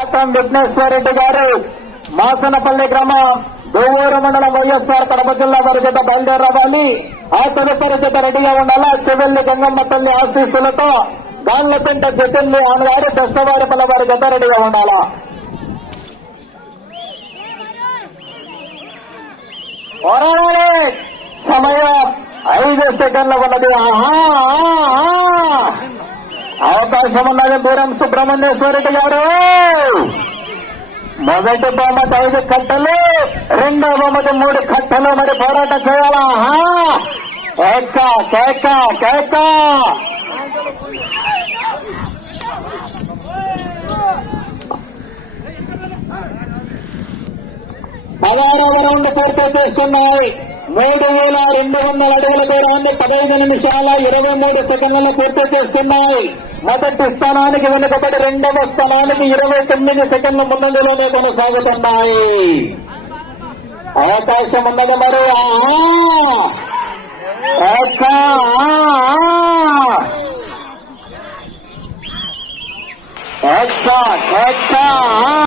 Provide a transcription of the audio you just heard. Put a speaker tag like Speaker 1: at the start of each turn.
Speaker 1: Atom విఘ్నేశ్వరరెడ్డి గారు మాసనపల్లి గ్రామం దోవూరు మండలం వైఎస్ఆర్ కడప జిల్లా వారి జత బయలుదేరవాలి ఆ తదుపరి చేత రెడీగా ఉండాలా? చెవెల్లి గంగమ్మ తల్లి ఆశీస్సులతో గాళ్ళపెంట జతల్లి ఆమె గారు దశవారిపల్ల వారి చేత రెడీగా ఉండాలా? సమయం ఐదు సెకండ్ల ఉన్నది ఆహా. ఆహా. అవకాశం ఉన్నది దూరం సుబ్రహ్మణ్యేశ్వరరెడ్డి గారు. మొదటి బహుమతి ఐదు కట్టలు రెండో బహుమతి మూడు కట్టలు మరి పోరాటం చేయాలా? కేక కేక కేక. పదహారవ రౌండ్ పూర్తి చేస్తున్నాయి. మూడు వేల రెండు వందల అడుగుల దూరాన్ని పదహైదు నిమిషాల ఇరవై మూడు సెకండ్లను పూర్తి చేస్తున్నాయి. మొదటి స్థానానికి వెనుకబడి రెండవ స్థానానికి ఇరవై తొమ్మిది సెకండ్ల ముందంజలోనే కొనసాగుతున్నాయి. అవకాశం ఉన్నది మరి. ఆహా! ఏకా!